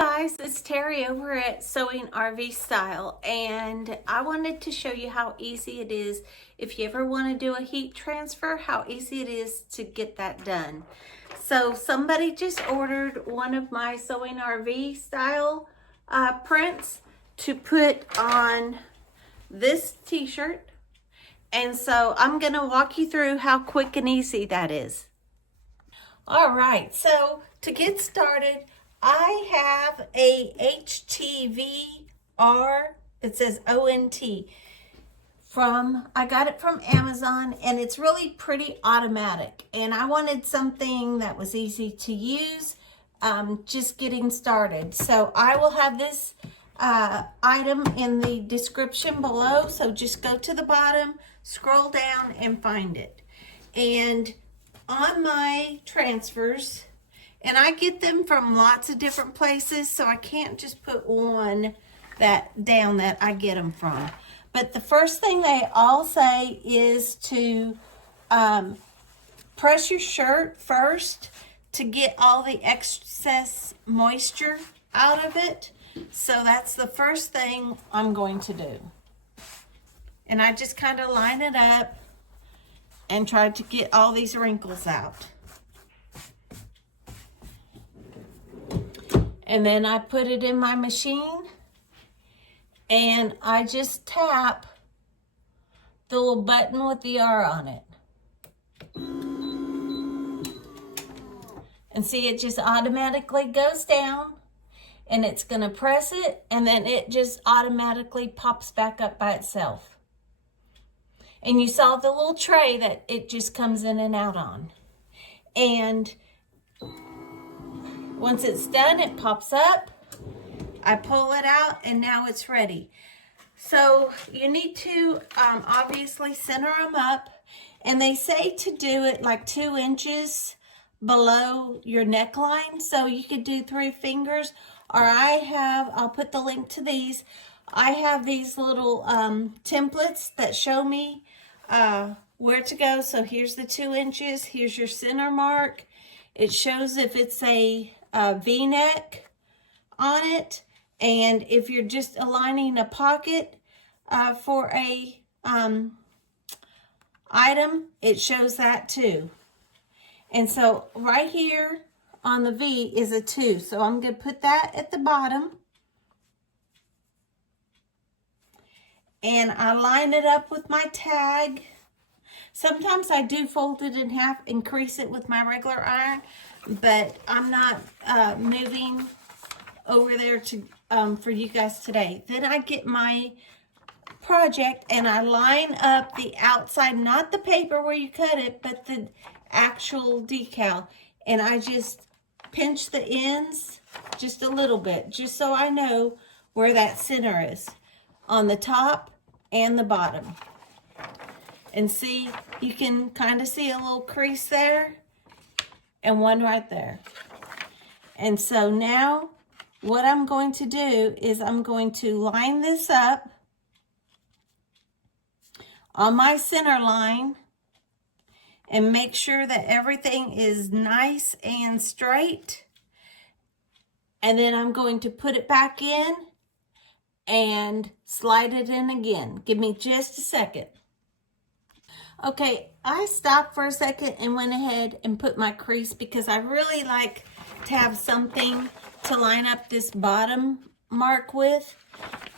Guys, it's Terry over at Sewing RV Style, and I wanted to show you how easy it is if you ever want to do a heat transfer, how easy it is to get that done. So somebody just ordered one of my Sewing RV Style prints to put on this t-shirt, and so I'm going to walk you through how quick and easy that is. All right, so to get started, I have a HTVR, it says ONT, I got it from Amazon, and it's really pretty automatic. And I wanted something that was easy to use, just getting started. So I will have this item in the description below. So just go to the bottom, scroll down, and find it. And on my transfers, and I get them from lots of different places, so I can't just put one down that I get them from. But the first thing they all say is to press your shirt first to get all the excess moisture out of it. So that's the first thing I'm going to do. And I just kind of line it up and try to get all these wrinkles out. And then I put it in my machine, and I just tap the little button with the R on it. And see, it just automatically goes down, and it's gonna press it, and then it just automatically pops back up by itself. And you saw the little tray that it just comes in and out on. And once it's done, it pops up. I pull it out, and now it's ready. So you need to obviously center them up, and they say to do it like 2 inches below your neckline. So you could do 3 fingers, or I'll put the link to these. I have these little templates that show me where to go. So here's the 2 inches. Here's your center mark. It shows if it's a V-neck on it, and if you're just aligning a pocket for a item, it shows that too. And so right here on the V is a 2, so I'm going to put that at the bottom, and I line it up with my tag. Sometimes I do fold it in half and crease it with my regular iron, but I'm not moving over there to for you guys today. Then I get my project, and I line up the outside, not the paper where you cut it, but the actual decal. And I just pinch the ends just a little bit, just so I know where that center is on the top and the bottom. And see, you can kind of see a little crease there and one right there. And so now what I'm going to do is I'm going to line this up on my center line and make sure that everything is nice and straight. And then I'm going to put it back in and slide it in again. Give me just a second. Okay, I stopped for a second and went ahead and put my crease because I really like to have something to line up this bottom mark with,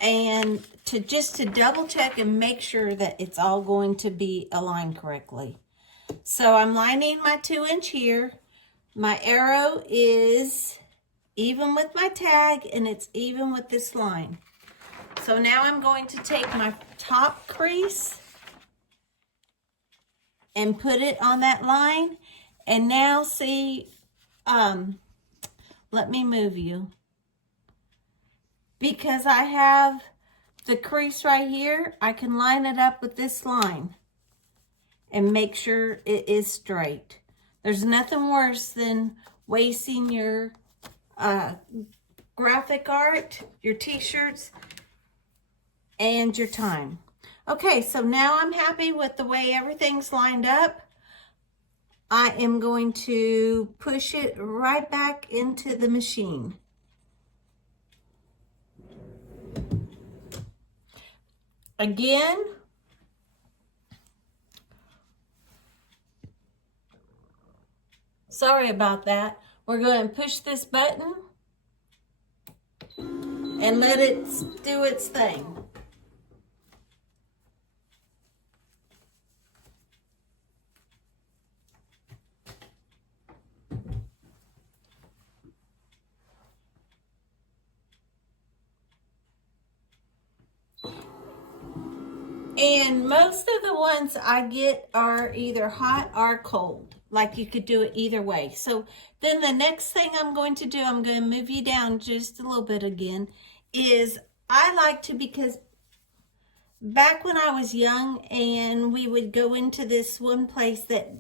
and to double check and make sure that it's all going to be aligned correctly. So I'm lining my 2 inch here. My arrow is even with my tag, and it's even with this line. So now I'm going to take my top crease and put it on that line. And now see, let me move you, because I have the crease right here. I can line it up with this line and make sure it is straight. There's nothing worse than wasting your graphic art, your t-shirts, and your time. Okay, so now I'm happy with the way everything's lined up. I am going to push it right back into the machine. again. Sorry about that. We're going to push this button and let it do its thing. And most of the ones I get are either hot or cold. Like you could do it either way. So then the next thing I'm going to do, I'm going to move you down just a little bit again, is I like to, because back when I was young and we would go into this one place that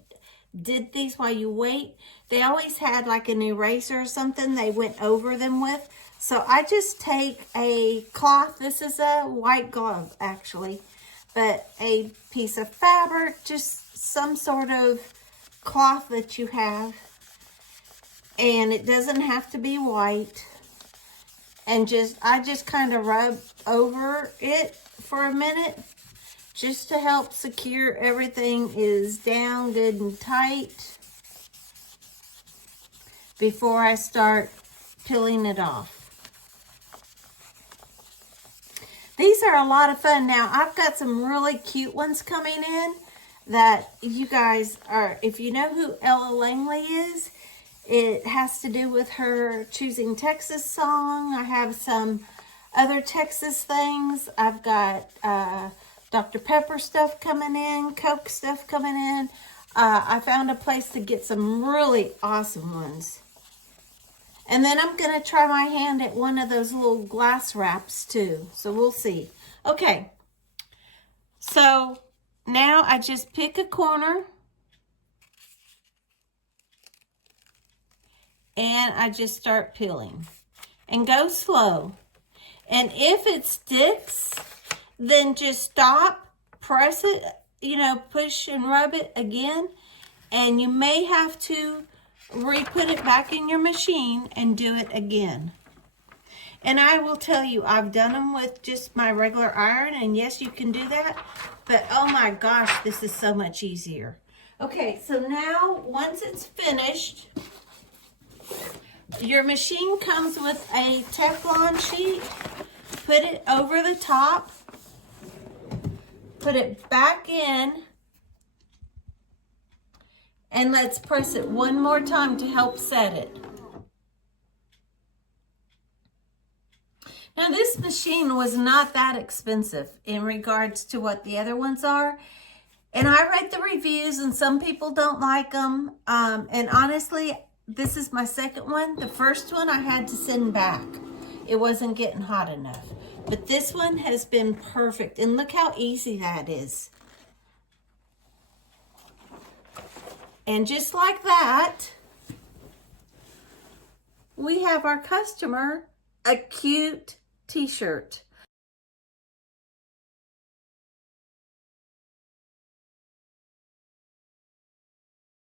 did these while you wait, they always had like an eraser or something they went over them with. So I just take a cloth. This is a white glove actually, but a piece of fabric, just some sort of cloth that you have, and it doesn't have to be white, and I just kind of rub over it for a minute just to help secure everything is down good and tight before I start peeling it off. These are a lot of fun. Now, I've got some really cute ones coming in that you guys are, if you know who Ella Langley is, it has to do with her Choosing Texas song. I have some other Texas things. I've got Dr. Pepper stuff coming in, Coke stuff coming in. I found a place to get some really awesome ones. And then I'm going to try my hand at one of those little glass wraps too. So we'll see. Okay. So now I just pick a corner. And I just start peeling. And go slow. And if it sticks, then just stop, press it, push and rub it again. And you may have to re-put it back in your machine and do it again. And I will tell you, I've done them with just my regular iron, and yes, you can do that, but oh my gosh, this is so much easier. Okay, so now once it's finished, your machine comes with a Teflon sheet. Put it over the top, put it back in, and let's press it one more time to help set it. Now, this machine was not that expensive in regards to what the other ones are. And I read the reviews, and some people don't like them. And honestly, this is my second one. The first one I had to send back. It wasn't getting hot enough. But this one has been perfect. And look how easy that is. And just like that, we have our customer a cute t-shirt.